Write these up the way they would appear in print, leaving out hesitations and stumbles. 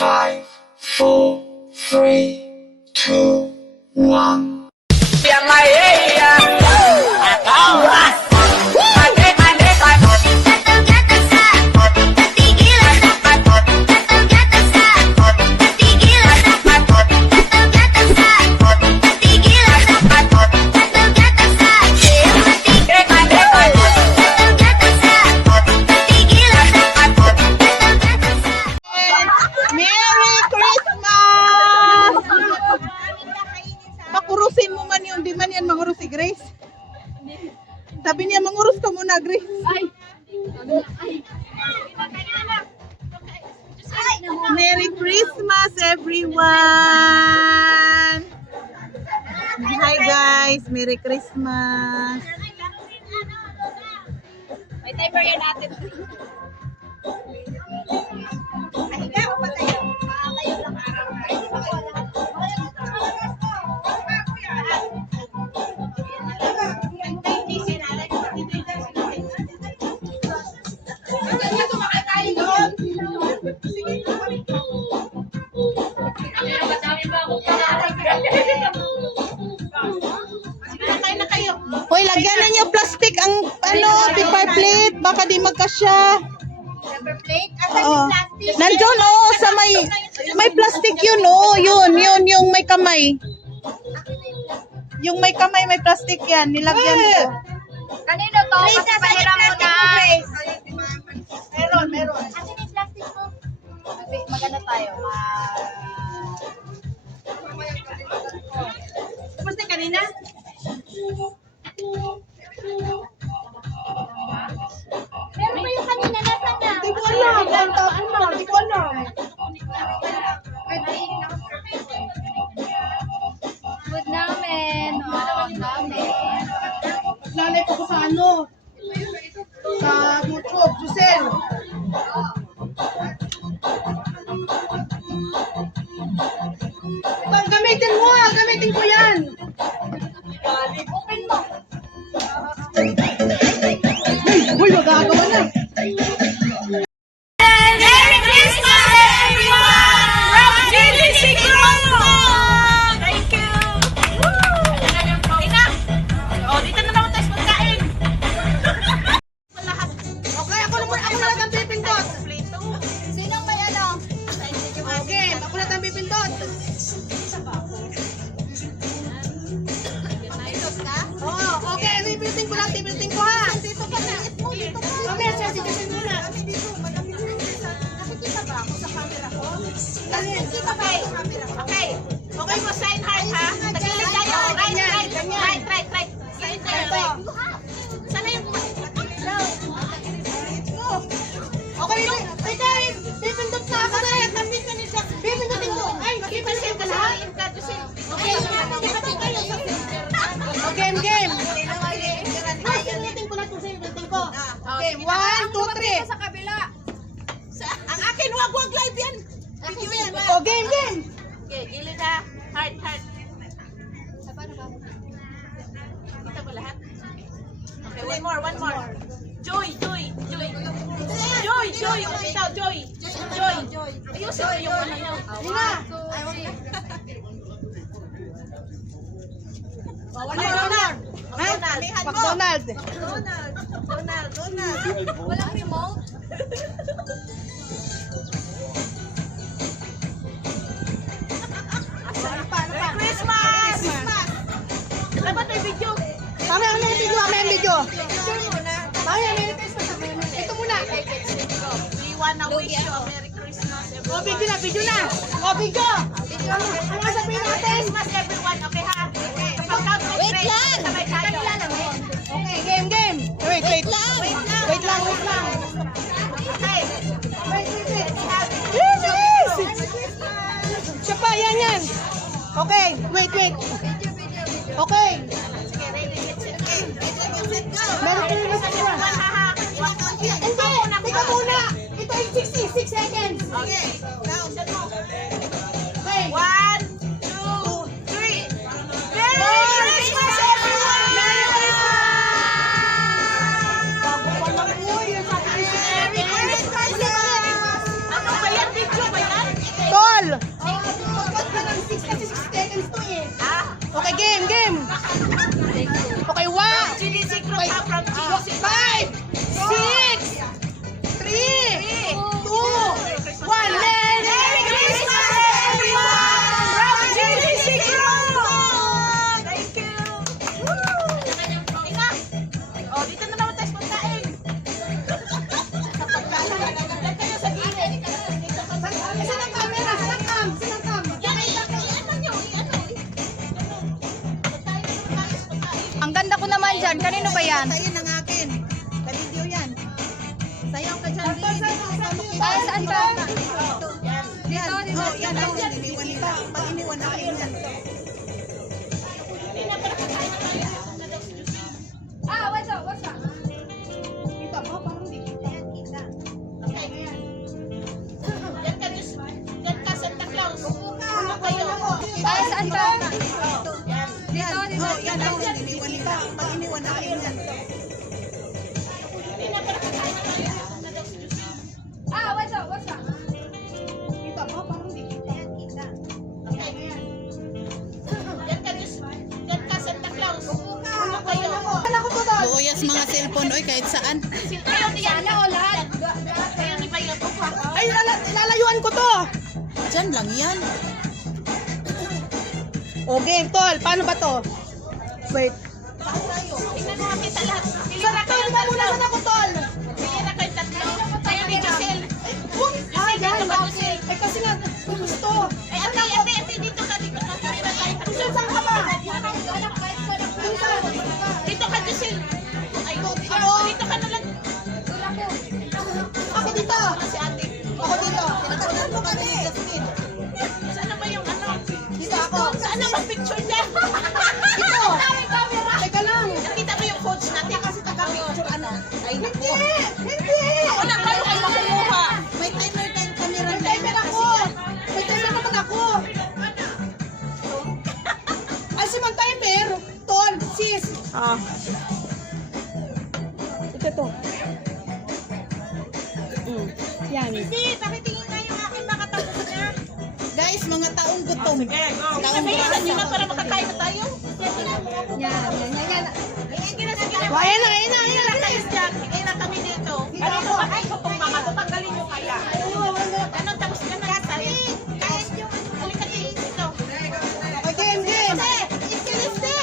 5, 4, 3, 2, 1. Merry Christmas! Pakurusin mo man yun, di man yan mangurus si Grace. Sabi niya, mangurus ka muna, Grace. Merry Christmas, everyone! Hi guys, Merry Christmas! May timer yan natin. Hoy, lagyan ninyo plastic ang paper plate, baka di magkasya. Paper plate? Oo. Nandun, sa may plastic yun, yung may kamay. Yung may kamay, may plastic yan, nilagyan ko. Kanino to? Kasi pahiram mo na. Meron. Akin yung plastic mo. Maganda tayo. Tapos na kanina? Meron ba yung kanina? Nasaan na? Hindi ko alam. Hindi ko alam. Food namin. Ang dami. Nanay ko sa sa YouTube, Giselle. Gamitin mo, gamitin ko yan. Open mo. Uy, magagawa na. Merry Christmas, everyone! From GDC Grono! Thank you! Dito na naman tayo sa pagkain. Okay, ako na lang ang pipindot. Sinong may ano? Okay, ako na ang pipindot. Oo, okay, pipindutin ko lang, pipindutin ko ha. Dito ka na. Dito ka. Mamaya, siya, si Giselle muna. Nakikita ba ako sa camera ko? Alin? Okay. Okay. Okay mo, sign heart ha? Tagilid tayo. Right. Sign tayo. Sana yung Okay, guys, pipindot na ako na. Tambit ka niya. Pipindutin ko. Ay, pipindutin ka lahat. Game. Pipindutin ko lang kung sa'yo. Pipindutin ko. Okay, 1, 2, 3. sa kabila. Ang akin, wag live yan. Video yan. O, game. Okay, gilid ha. Heart. Kita ko lahat? Okay, one more. Joy. Ikaw, Joy. Ayusin mo yung ano nyo. Lina. Donald. McDonald. Walang remote? Merry Christmas! Dapat may video. Kami ang video. Merry Christmas. Ito muna. We wanna wish you a Merry Christmas, O, everyone. video na. O, video. Ano sabihin natin? Christmas, everyone. Okay, ha? Pag-count with Wait Grace, lang. sabay tayo. Okay, game. Wait lang. Okay. Wait. Yes! Siya pa, yan. Okay, wait. Okay. Sige, ready, get set, go. Meron ko yung Everyone, ha? Hindi, ikaw muna. Ito ay 66 seconds. Okay. Count mo. Okay. 1, 2, 3. Merry Christmas, everyone! Merry Christmas! Merry Christmas! Ano ba yan? Video ba yan? game, game. Okay, wow. GDC group ha, from GDC. 5, 6, 3, 2, 1. Merry Christmas, everyone! From GDC Group! Thank you. Ina. Oh, dito na naman tayo sa pagkain. Diyan kayo sa gilid. Saan ang camera? Saan ang cam? Saan ang cam? Yan, ano nyo? Ang ganda ko naman dyan. Kanino ba yan? Sa'yo ng akin. Sa video yan. Sayaw ka dyan. Ah, saan ba? Yan. Oh, yan. Iniwan nila. Pag iniwan na kayo yan. Ah, what's up? What's up? Kita mo, parang hindi kita. Diyan ka, Santa Claus. Ano kayo? Ah, saan ba? Yan. Oh, yan. Iniwan nila. Pag iniwan na kayo yan. Ah, what's up? What's up? Kita mo, parang hindi kita. Diyan ka, Santa Claus. Ano kayo? Luyas mga cellphone, oy, kahit saan. Kayo ni Yana o lahat? Kayo ni Bayo. Ay, lalayuan ko to. Diyan lang yan. O, game, tol. Paano ba to? Wait. Tingnan mo kita lahat. Sarap to. Hindi muna sana ko, tol. Pili na kayo tatlo. Kayo ni Giselle. Ah, yan. Dito ka, Giselle. Ay, kasi nga, gusto. Ay, ate, dito ka. Dito ka. Pili na tayo tatlo. Saan ka ba? Dito ka, Giselle. Ay, Ako? dito ka na lang. Ako dito. Si ate. Ako dito. Tinatagnan mo kami. Jasmine. Saan na ba yung ano? Dito ako. Saan na ba picture niya? Dito. Teka lang. Nakita mo yung coach natin kasi taga-picture ano? Ay, Hindi. Hindi. wala tayo kayo makumuha. May timer time camera. May timer ako. May timer naman ako. Ay, si Mang Timer. Tol, sis. Ah. Ito to. Yan. Hindi, pakitingin nga yung akin baka tapos na. Guys, mga taong gutom. Taong Sabihin nyo na gutom. para makakain na tayo. Yan. Oh, ayan na, ayan na, ayan na. Guys, dyan, hingay na kami dito. Ano ito ba? Ay, itong mga, tatanggalin nyo kaya. Ano, tapos ka na. Kahit yung, halika dito. Okay, game, game. Iskiliste!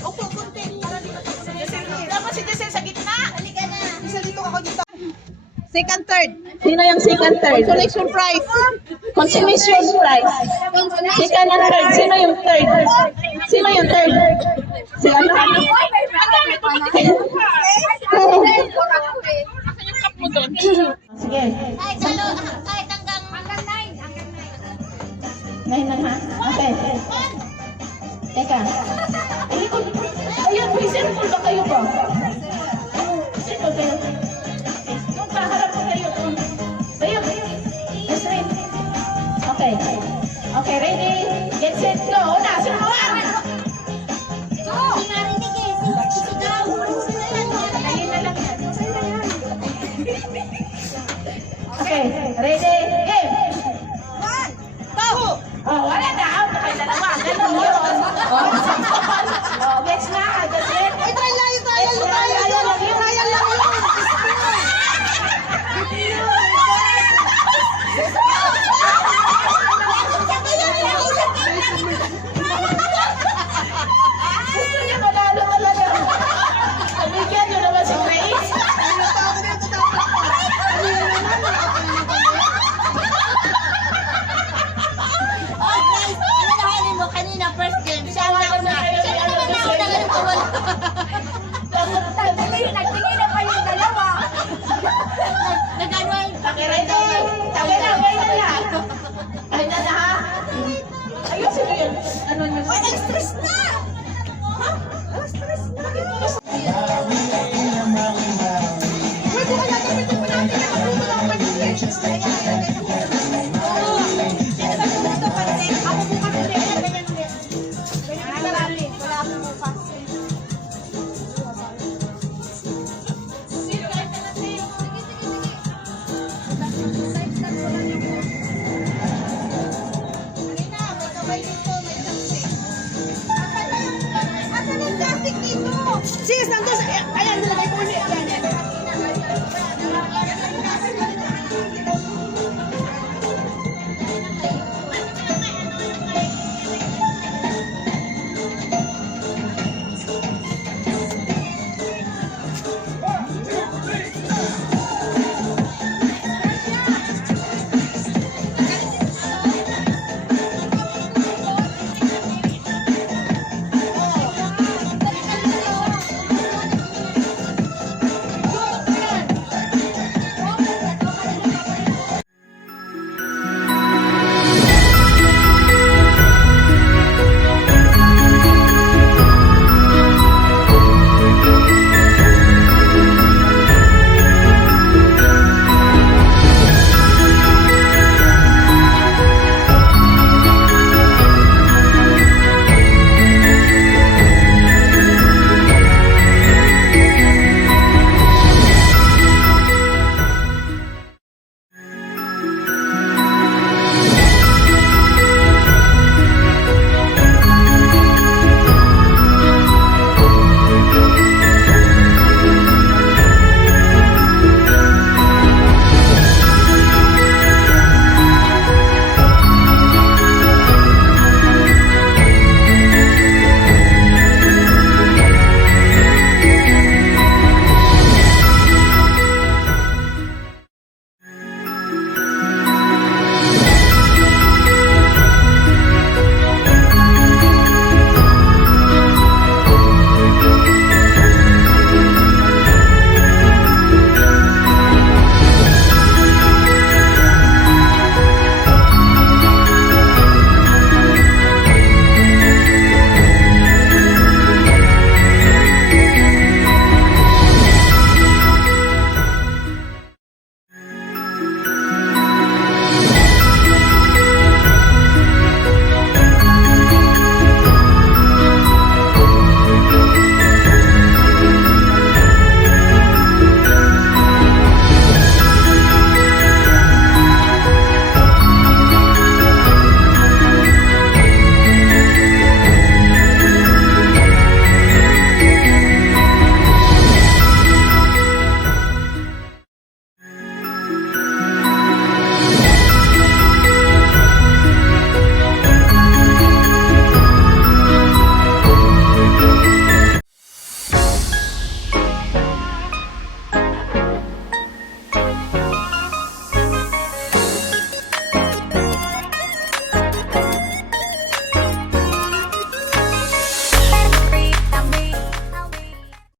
Upo, kunti. Dapat si Desel sa gitna. Halika na. Isa dito ako dito. Second, third. Sino yung second, third? Consolation prize. Consummation prize. Second and third. Sino yung third? Sino yung third? Si ano? Sige. Kahit hanggang 9. Ngayon lang ha? Okay. Teka. Ayun, may cellphone ba kayo ba? Cellphone kayo. Yung kaharap ko kayo. Ayun. Yes, right. Okay. Okay, ready? Get set, go. Una, sinuwan! Ayun na lang yan. Okay, ready? Game! Oh, wala na. Out na kayo dalawa. Ganun yun. Oh, gets na. That's it. Ay, trial lang yun. Trial lang yun. Gusto niya manalo talaga. Nabigyan niyo naman si Grace. Kanina first game, siya na una. Siya na naman nauna ng tuwal. Nagtingin na pa yung dalawa. Nag-ano yung Ready? Tawin na, wait na lang. Ay na na ha? Ayusin mo yun. Ano yun? Ay, stress na! Ha? Stress na.